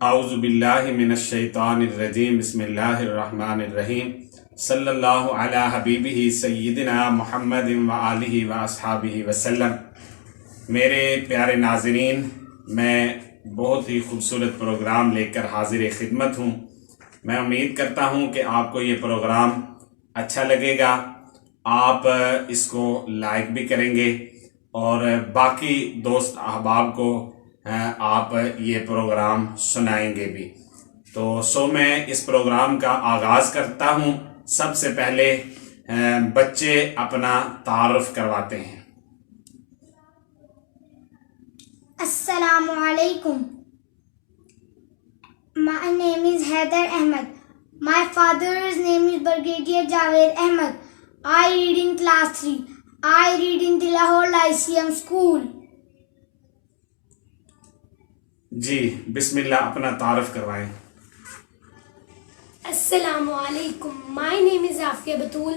اعوذ باللہ من الشیطان الرجیم بسم اللہ الرحمن الرحیم صلی اللہ علی حبیبہ سیدنا محمد وآلہ واصحابہ وسلم۔ میرے پیارے ناظرین، میں بہت ہی خوبصورت پروگرام لے کر حاضر خدمت ہوں۔ میں امید کرتا ہوں کہ آپ کو یہ پروگرام اچھا لگے گا، آپ اس کو لائک بھی کریں گے اور باقی دوست احباب کو آپ یہ پروگرام سنائیں گے بھی۔ تو میں اس پروگرام کا آغاز کرتا ہوں۔ سب سے پہلے بچے اپنا تعارف کرواتے ہیں۔ السلام علیکم. My name is Haider Ahmed. My father's name is Brigadier Javed Ahmed. I read in class 3. I read in the Lahore Lyceum School. جی بسم اللہ، اپنا تعارف کروائیں۔ السلام علیکم. My name is Afia Batul.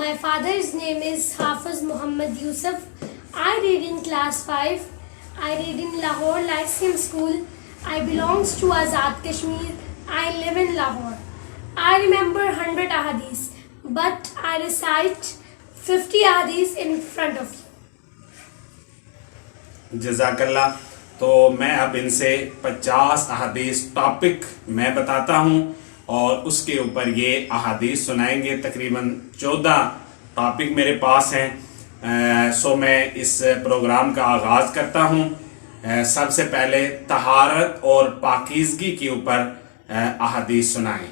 My father's name is Hafiz Muhammad Yusuf. I read in class 5. I read in Lahore Lyceum School. I belongs to Azad Kashmir. I live in Lahore. I remember 100 ahadith, but I recite 50 ahadith in front of you. جزاک اللہ۔ تو میں اب ان سے 50 احادیث topic میں بتاتا ہوں اور اس کے اوپر یہ احادیث سنائیں گے۔ تقریباً 14 ٹاپک میرے پاس ہیں۔ میں اس پروگرام کا آغاز کرتا ہوں۔ سب سے پہلے طہارت اور پاکیزگی کے اوپر احادیث سنائیں۔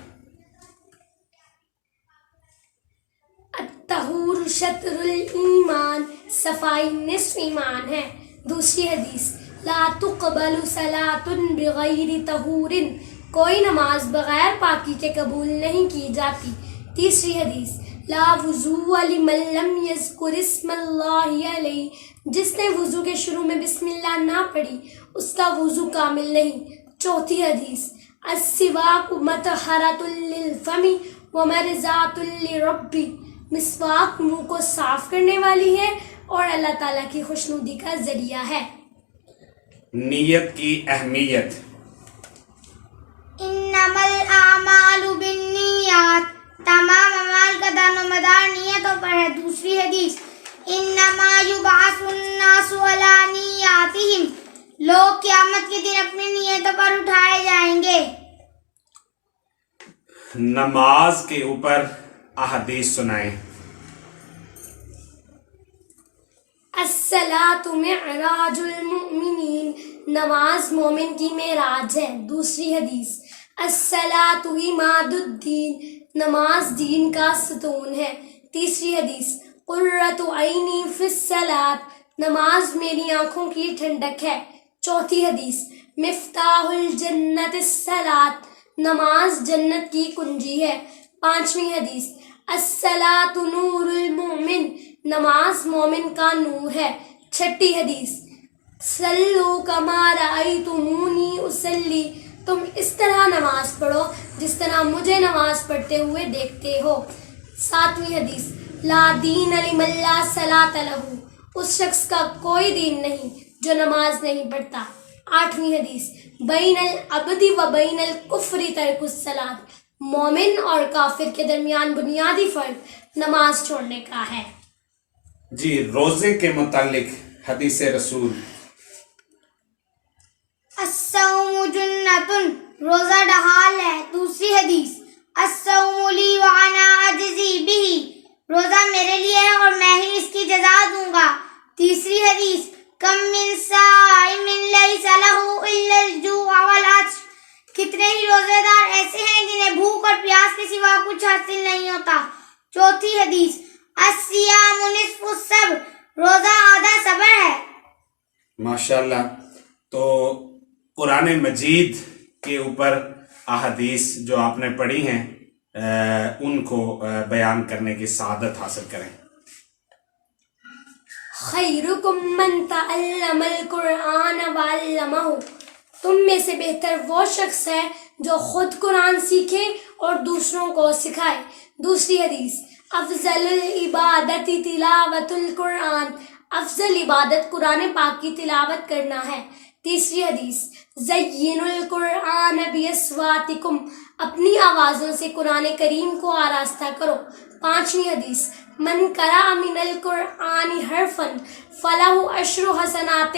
الطہور شطر الایمان، صفائی نصف ایمان ہے۔ دوسری حدیث، لا تقبل صلاۃ بغیر طہور، کوئی نماز بغیر پاکی کے قبول نہیں کی جاتی۔ تیسری حدیث، لا وضوء لمن لم یذکر اسم اللہ علیہ، جس نے وضو کے شروع میں بسم اللہ نہ پڑھی اس کا وضو کامل نہیں۔ چوتھی حدیث، السواک مطہرۃ للفم ومرضاۃ للرب، مسواک منہ کو صاف کرنے والی ہے اور اللہ تعالیٰ کی خوشنودی کا ذریعہ ہے۔ نیت کی اہمیت۔ انما الاعمال بالنیات، تمام اعمال کا دار و مدار نیتوں پر ہے۔ دوسری حدیث، انما یبعث الناس علی نیاتہم، لوگ قیامت کے دن اپنی نیتوں پر اٹھائے جائیں گے۔ نماز کے اوپر احادیث سنائیں۔ الصلاۃ معراج المؤمنین، نماز مومن کی معراج ہے۔ دوسری حدیث، الصلاۃ عماد الدین، نماز دین کا ستون ہے۔ تیسری حدیث، قرۃ عینی فی الصلاۃ، نماز میری آنکھوں کی ٹھنڈک ہے۔ چوتھی حدیث، مفتاح الجنت الصلاۃ، نماز جنت کی کنجی ہے۔ پانچویں حدیث، الصلاۃ نور المؤمن، نماز مومن کا نور ہے۔ چھٹی حدیث، صلو کما رأیتمونی اصلی، تم اس طرح نماز پڑھو جس طرح مجھے نماز پڑھتے ہوئے دیکھتے ہو۔ ساتویں حدیث، لا دین لمن لا صلاۃ لہ، اس شخص کا کوئی دین نہیں جو نماز نہیں پڑھتا۔ آٹھویں حدیث، بین العبد و بین الکفر ترک الصلاۃ، مومن اور کافر کے درمیان بنیادی فرق نماز چھوڑنے کا ہے۔ جی روزے کے متعلق حدیث رسول۔ الصوم جنۃ، روزہ ڈھال ہے۔ دوسری حدیث، الصوم لی وانا اجزی بہ، روزہ میرے لیے ہے اور میں ہی اس کی جزا دوں گا۔ تیسری حدیث، کم من صائم لیس لہ الا الجوع والعطش، کتنے ہی روزے دار ایسے ہیں جنہیں بھوک اور پیاس کے سوا کچھ حاصل نہیں ہوتا۔ چوتھی حدیث، الصیام نصف الصبر، روزہ آدھا صبر ہے۔ ماشاءاللہ۔ تو قرآن مجید کے اوپر احادیث جو آپ نے پڑھی ہیں ان کو بیان کرنے کی سعادت حاصل کریں۔ خیرکم من تعلم القرآن وعلمہ، تم میں سے بہتر وہ شخص ہے جو خود قرآن سیکھے اور دوسروں کو سکھائے۔ دوسری حدیث، افضل العبادت تلاوت القرآن، افضل عبادت قرآن پاک کی تلاوت کرنا ہے۔ تیسری حدیث زین القرآن بیصواتکم، اپنی آوازوں سے قرآن کریم کو آراستہ کرو. پانچویں حدیث من قرأ من القرآن حرفا فلہ عشر حسنات،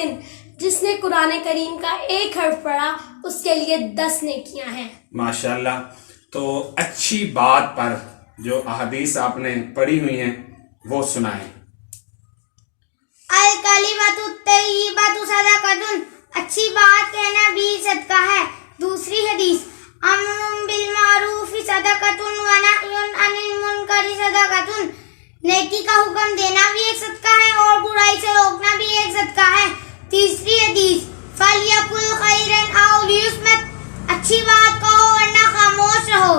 جس نے قرآن کریم کا ایک حرف پڑھا اس کے لیے 10 نیکیاں ہیں. ماشاءاللہ. تو اچھی بات پر جو احادیث آپ نے پڑھی ہوئی ہیں وہ سنائیں. الکلمۃ الطیبۃ صدقۃ، اچھی بات کہنا بھی صدقہ ہے. دوسری حدیث امر بالمعروف صدقۃ ونہی عن المنکر صدقۃ، نیکی کا حکم دینا بھی ایک صدقہ ہے اور برائی سے روکنا بھی ایک صدقہ ہے. تیسری حدیث فلیقل خیرا او لیصمت، اچھی بات کہو ورنہ خاموش رہو.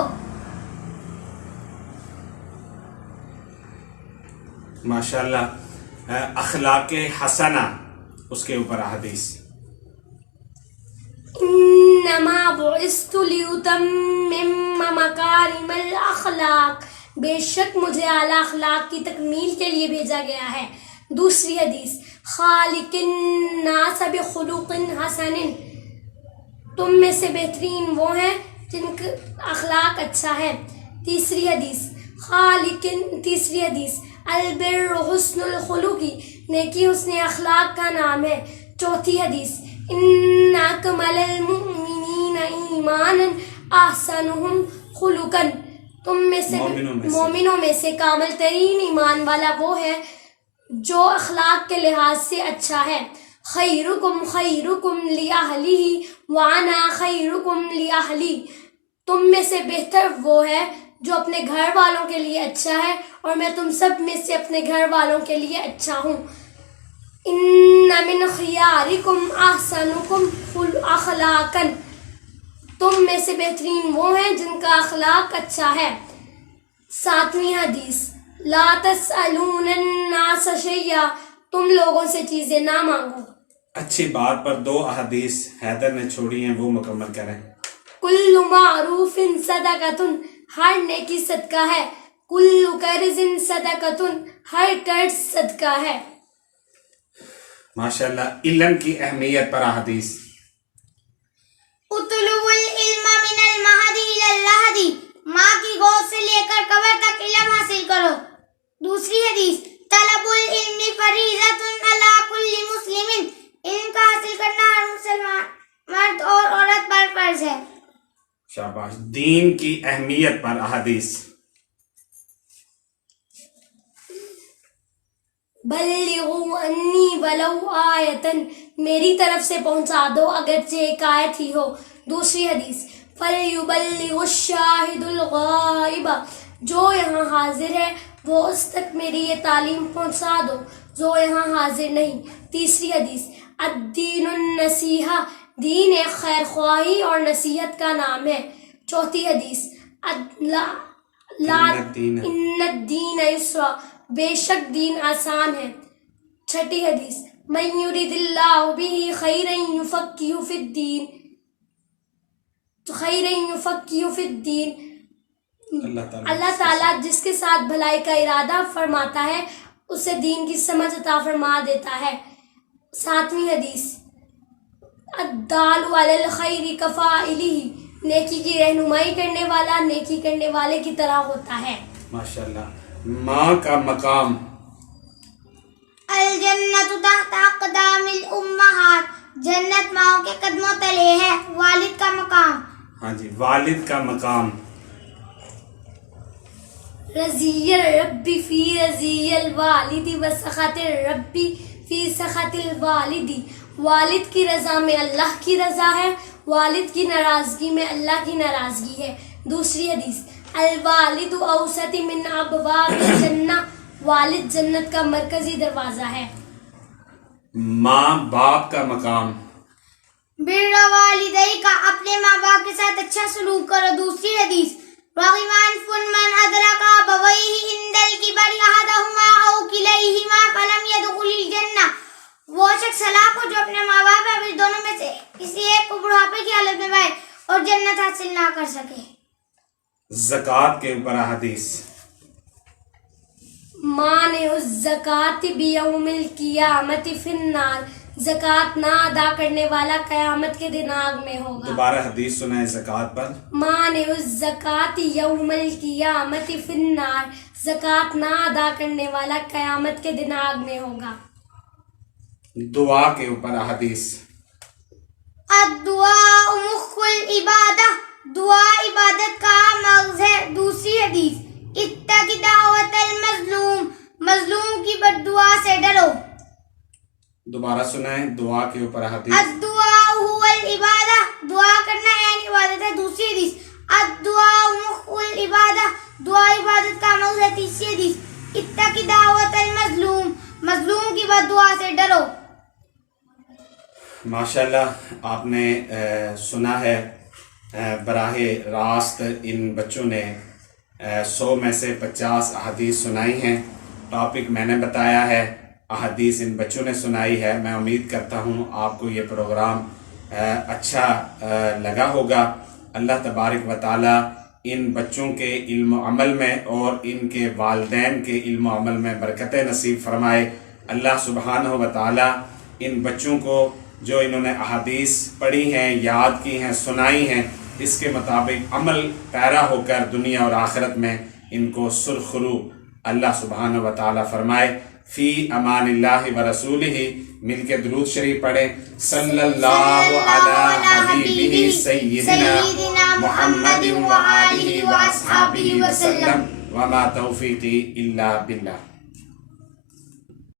ماشاءاللہ. اخلاق حسنہ اس کے اوپر احادیث. انما بعثت لیتمم مکارم الاخلاق، بے شک مجھے اعلیٰ اخلاق کی تکمیل کے لیے بھیجا گیا ہے. دوسری حدیث خالق الناس بخلق حسن، تم میں سے بہترین وہ ہیں جن کا اخلاق اچھا ہے. تیسری حدیث البر حسن الخلق، نیکی حسن اخلاق کا نام ہے. چوتھی حدیث ان اکمل المؤمنین ایمانا احسنهم خلقا، تم میں سے مومنوں میں سے کامل ترین ایمان والا وہ ہے جو اخلاق کے لحاظ سے اچھا ہے. خیرکم خیرکم لأہلہ وانا خیرکم لأہلی، تم میں سے بہتر وہ ہے جو اپنے گھر والوں کے لیے اچھا ہے اور میں تم سب میں سے اپنے گھر والوں کے لیے اچھا ہوں. ان من خیارکم احسنکم اخلاقا، تم میں سے بہترین وہ ہیں جن کا اخلاق اچھا ہے. ساتویں حدیث لا تسألون الناس شیئا، تم لوگوں سے چیزیں نہ مانگو. اچھی بات پر 2 احادیث حیدر نے چھوڑی ہیں وہ مکمل کریں. کل معروف صدقۃ، ہر نیکی صدقہ ہے. کل قرض صدقۃ، ہر قرض صدقہ ہے. ماشاءاللہ. علم کی اہمیت پر احادیث. اطلبوا العلم من المہد الی اللحد، ماں کی گود سے لے کر قبر تک علم حاصل کرو. دوسری حدیث طلب العلم فریضۃ علی کل مسلم، علم کا حاصل کرنا ہر مسلمان مرد اور عورت پر فرض ہے. شاباش. دین کی اہمیت پر احادیث. بلغوا انی ولو آیۃ، میری طرف سے پہنچا دو اگرچہ ایک آیت ہی ہو. دوسری حدیث فلیبلغ الشاہد الغائب، جو یہاں حاضر ہے وہ اس تک میری یہ تعلیم پہنچا دو جو یہاں حاضر نہیں. تیسری حدیث الدین النصیحہ، دین ایک خیر خواہی اور نصیحت کا نام ہے. چوتھی حدیث ان الدین یسر، بے شک دین آسان ہے. چھٹی حدیث من یرید اللہ بہ خیرا یفقہہ فی الدین، خیرا یفقہہ فی الدین، اللہ تعالیٰ جس کے ساتھ بھلائی کا ارادہ فرماتا ہے اسے دین کی سمجھ عطا فرما دیتا ہے. ساتویں حدیث الدال علی الخیر کفاعلہ، نیکی کی رہنمائی کرنے والا نیکی کرنے والے کی طرح ہوتا ہے. ماشاءاللہ. ماں کا مقام. الجنت تحت اقدام الامہات، جنت ماؤں کے قدموں تلے ہے. والد کا مقام. ہاں جی. والد کا مقام. رضی الرب فی رضی الوالد وسخط الرب فی سخط الوالد، والد کی رضا میں اللہ کی رضا ہے، والد کی ناراضگی میں اللہ کی ناراضگی ہے. دوسری حدیث الوالد اوسط من ابواب الجنہ، والد جنت کا مرکزی دروازہ ہے. ماں باپ کا مقام. بر والدی کا، اپنے ماں باپ کے ساتھ اچھا سلوک کرو. دوسری حدیث رغم انف من ادرک ابویہ عند الکبر احدہما او کلیہما فلم یدخل الجنہ، وہ شخص ہلاک ہو جو اپنے ماں باپ یا پھر دونوں میں سے کسی ایک کو بڑھاپے کی حالت میں پائے اور جنت حاصل نہ کر سکے. زکوٰۃ کے اوپر احادیث. مانع الزکوٰۃ بیوم القیامت فی النار، زکوٰۃ نہ ادا کرنے والا قیامت کے دن آگ میں ہوگا. دوبارہ حدیث سنائیں زکوٰۃ پر. مانع الزکوٰۃ یوم القیامت فی النار. زکوٰۃ نہ ادا کرنے والا قیامت کے دن آگ میں ہوگا. دعا کے اوپر احادیث. الدعاء مخ العبادہ، دعا عبادت کا مغز ہے. دوسری حدیث اتق دعوت المظلوم، مظلوم کی بد دعا سے ڈرو. دوبارہ سنائیں دعا کے اوپر احادیث. الدعاء هو العبادہ، دعا کرنا یعنی عبادت ہے. دوسری حدیث الدعاء مخ العبادہ، دعا عبادت کا مغز ہے. تیسری حدیث اتق دعوت المظلوم، مظلوم کی بد دعا سے ڈرو. ماشاءاللہ آپ نے سنا ہے براہ راست ان بچوں نے 100 میں سے 50 احادیث سنائی ہیں. ٹاپک میں نے بتایا ہے، احادیث ان بچوں نے سنائی ہے. میں امید کرتا ہوں آپ کو یہ پروگرام اچھا لگا ہوگا. اللہ تبارک و تعالی ان بچوں کے علم و عمل میں اور ان کے والدین کے علم و عمل میں برکت نصیب فرمائے. اللہ سبحانہ و تعالی ان بچوں کو جو انہوں نے احادیث پڑھی ہیں، یاد کی ہیں، سنائی ہیں، اس کے مطابق عمل پیرا ہو کر دنیا اور آخرت میں ان کو سرخرو اللہ سبحانہ و تعالی فرمائے. فی امان اللہ و رسولہ. مل کے درود شریف پڑھیں. صلی اللہ علی حبیبہ سیدنا محمد و آلہ و اصحابہ وسلم. وما توفیقی الا باللہ.